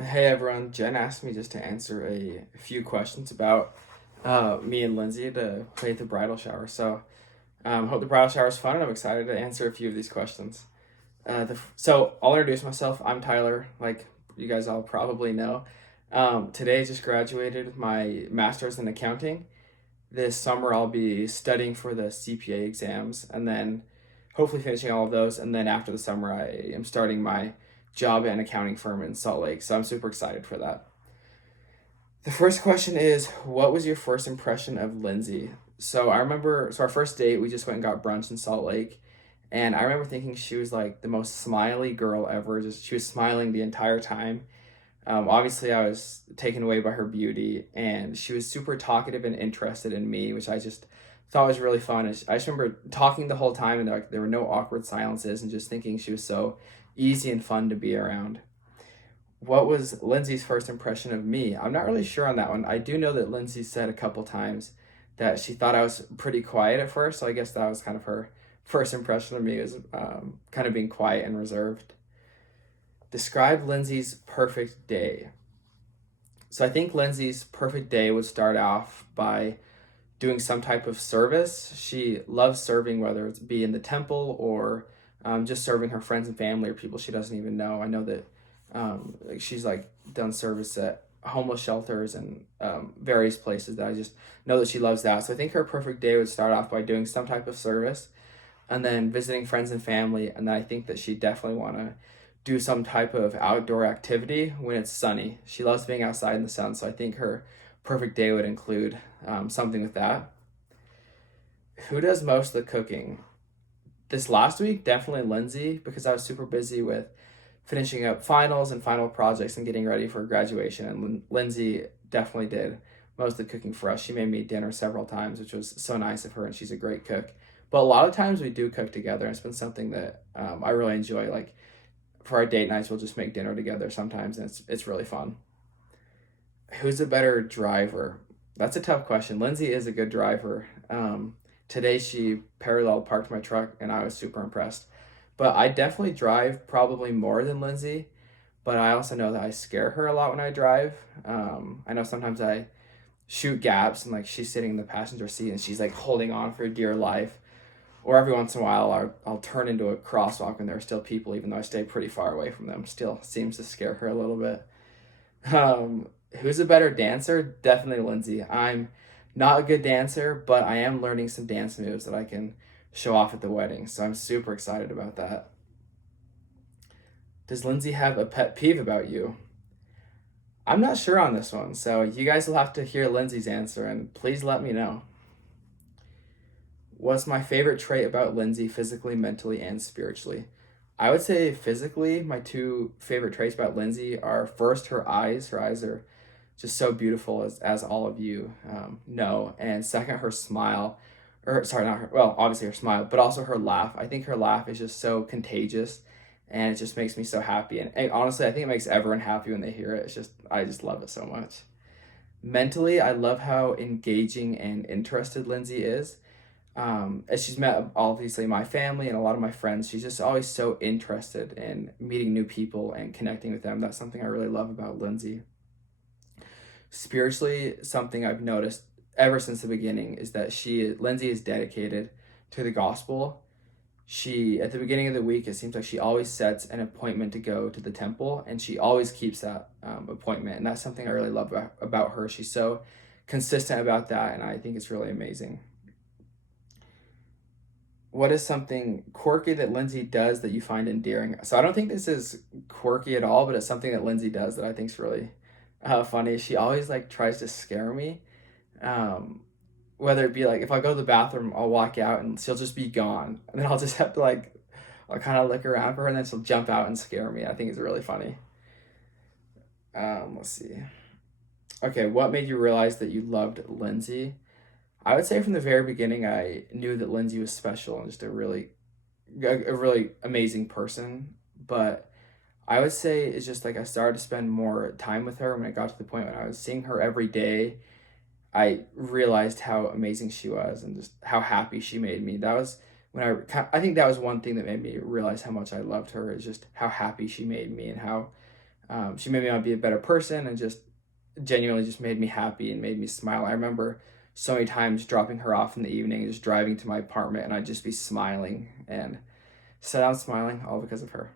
Hey everyone, Jen asked me just to answer a few questions about me and Lindsay to play at the bridal shower. Hope the bridal shower is fun, and I'm excited to answer a few of these questions. So I'll introduce myself. I'm Tyler, like you guys all probably know. Today I just graduated with my master's in accounting. This summer I'll be studying for the CPA exams, and then hopefully finishing all of those. And then after the summer, I am starting my job at an accounting firm in Salt Lake. So I'm super excited for that. The first question is, what was your first impression of Lindsay? So our first date, we just went and got brunch in Salt Lake. And I remember thinking she was like the most smiley girl ever. Just she was smiling the entire time. Obviously, I was taken away by her beauty, and she was super talkative and interested in me, which I just thought was really fun. I just remember talking the whole time, and there were no awkward silences, and just thinking she was so easy and fun to be around. What was Lindsay's first impression of me? I'm not really sure on that one. I do know that Lindsay said a couple times that she thought I was pretty quiet at first, so I guess that was kind of her first impression of me, was kind of being quiet and reserved. Describe Lindsay's perfect day. So I think Lindsay's perfect day would start off by doing some type of service. She loves serving, whether it's be in the temple or just serving her friends and family or people she doesn't even know. I know that like she's like done service at homeless shelters and various places that I just know that she loves that. So I think her perfect day would start off by doing some type of service and then visiting friends and family. And then I think that she definitely want to do some type of outdoor activity when it's sunny. She loves being outside in the sun, so I think her perfect day would include something with that. Who does most of the cooking? This last week, definitely Lindsay, because I was super busy with finishing up finals and final projects and getting ready for graduation. And Lindsay definitely did most of the cooking for us. She made me dinner several times, which was so nice of her, and she's a great cook. But a lot of times we do cook together, and it's been something that I really enjoy. Like for our date nights, we'll just make dinner together sometimes, and it's really fun. Who's a better driver? That's a tough question. Lindsay is a good driver. Today she parallel parked my truck, and I was super impressed. But I definitely drive probably more than Lindsay. But I also know that I scare her a lot when I drive. I know sometimes I shoot gaps, and like she's sitting in the passenger seat and she's like holding on for dear life. Or every once in a while, I'll turn into a crosswalk when there are still people, even though I stay pretty far away from them. Still seems to scare her a little bit. Who's a better dancer? Definitely Lindsay. I'm not a good dancer, but I am learning some dance moves that I can show off at the wedding. So I'm super excited about that. Does Lindsay have a pet peeve about you? I'm not sure on this one, so you guys will have to hear Lindsay's answer and please let me know. What's my favorite trait about Lindsay physically, mentally, and spiritually? I would say physically, my two favorite traits about Lindsay are first her eyes. Her eyes are just so beautiful, as all of you know. And second, her smile. Or sorry, not her. Well, obviously her smile, but also her laugh. I think her laugh is just so contagious, and it just makes me so happy. And honestly, I think it makes everyone happy when they hear it. It's just I just love it so much. Mentally, I love how engaging and interested Lindsay is. As she's met obviously my family and a lot of my friends, she's just always so interested in meeting new people and connecting with them. That's something I really love about Lindsay. Spiritually, something I've noticed ever since the beginning is that Lindsay is dedicated to the gospel. She at the beginning of the week, it seems like she always sets an appointment to go to the temple, and she always keeps that appointment. And that's something I really love about her. She's so consistent about that, and I think it's really amazing. What is something quirky that Lindsay does that you find endearing? So I don't think this is quirky at all, but it's something that Lindsay does that I think is really funny. She always like tries to scare me. Um, Whether it be like if I go to the bathroom, I'll walk out and she'll just be gone, and then I'll just have to like I'll kind of look around for her, and then she'll jump out and scare me. I think it's really funny. Let's see. Okay, what made you realize that you loved Lindsay? I would say from the very beginning, I knew that Lindsay was special and just a really amazing person. But I would say it's just like I started to spend more time with her when I got to the point when I was seeing her every day. I realized how amazing she was and just how happy she made me. That was when I think that was one thing that made me realize how much I loved her, is just how happy she made me and how She made me want to be a better person and just genuinely just made me happy and made me smile. I remember so many times dropping her off in the evening, just driving to my apartment, and I'd just be smiling and sit down smiling, all because of her.